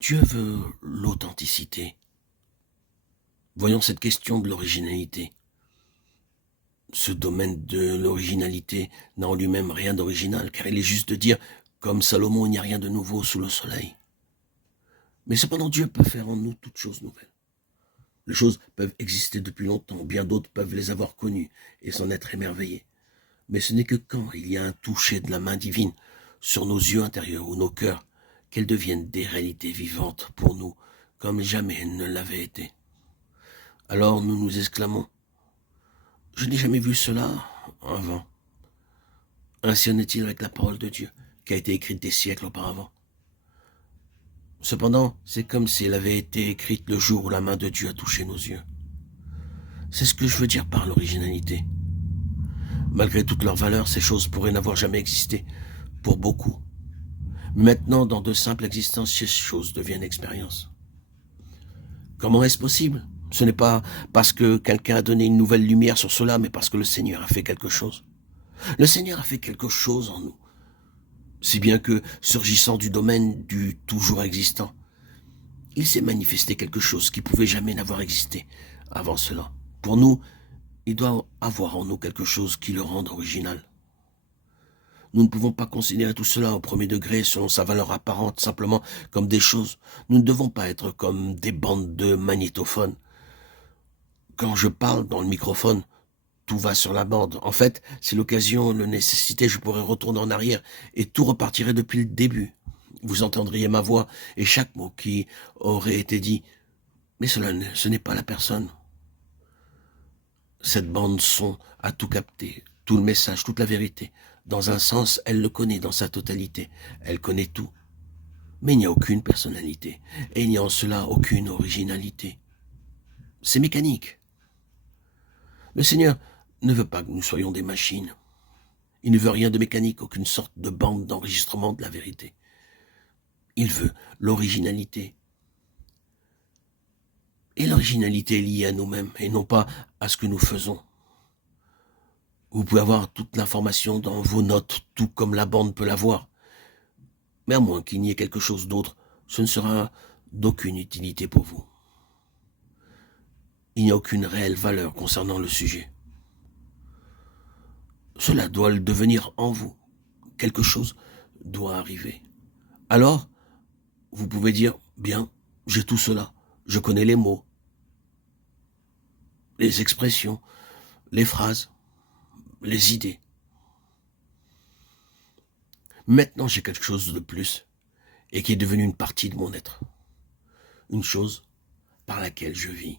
Dieu veut l'authenticité. Voyons cette question de l'originalité. Ce domaine de l'originalité n'a en lui-même rien d'original, car il est juste de dire, comme Salomon, il n'y a rien de nouveau sous le soleil. Mais cependant, Dieu peut faire en nous toutes choses nouvelles. Les choses peuvent exister depuis longtemps, bien d'autres peuvent les avoir connues et s'en être émerveillés. Mais ce n'est que quand il y a un toucher de la main divine sur nos yeux intérieurs ou nos cœurs qu'elles deviennent des réalités vivantes pour nous, comme jamais elles ne l'avaient été. Alors nous nous exclamons, je n'ai jamais vu cela avant. Ainsi en est-il avec la parole de Dieu, qui a été écrite des siècles auparavant. Cependant, c'est comme si elle avait été écrite le jour où la main de Dieu a touché nos yeux. C'est ce que je veux dire par l'originalité. Malgré toute leur valeur, ces choses pourraient n'avoir jamais existé, pour beaucoup. Maintenant, dans de simples existences, ces choses deviennent expériences. Comment est-ce possible? Ce n'est pas parce que quelqu'un a donné une nouvelle lumière sur cela, mais parce que le Seigneur a fait quelque chose. Le Seigneur a fait quelque chose en nous, si bien que, surgissant du domaine du toujours existant, il s'est manifesté quelque chose qui pouvait jamais n'avoir existé avant cela. Pour nous, il doit avoir en nous quelque chose qui le rende original. Nous ne pouvons pas considérer tout cela au premier degré selon sa valeur apparente, simplement comme des choses. Nous ne devons pas être comme des bandes de magnétophones. Quand je parle dans le microphone, tout va sur la bande. En fait, si l'occasion le nécessitait, je pourrais retourner en arrière et tout repartirait depuis le début. Vous entendriez ma voix et chaque mot qui aurait été dit. Mais ce n'est pas la personne. Cette bande son a tout capté, tout le message, toute la vérité. Dans un sens, elle le connaît dans sa totalité. Elle connaît tout. Mais il n'y a aucune personnalité. Et il n'y a en cela aucune originalité. C'est mécanique. Le Seigneur ne veut pas que nous soyons des machines. Il ne veut rien de mécanique, aucune sorte de bande d'enregistrement de la vérité. Il veut l'originalité. Et l'originalité est liée à nous-mêmes et non pas à ce que nous faisons. Vous pouvez avoir toute l'information dans vos notes, tout comme la bande peut l'avoir. Mais à moins qu'il n'y ait quelque chose d'autre, ce ne sera d'aucune utilité pour vous. Il n'y a aucune réelle valeur concernant le sujet. Cela doit le devenir en vous. Quelque chose doit arriver. Alors, vous pouvez dire, bien, j'ai tout cela. Je connais les mots, les expressions, les phrases, les idées. Maintenant, j'ai quelque chose de plus et qui est devenu une partie de mon être. Une chose par laquelle je vis.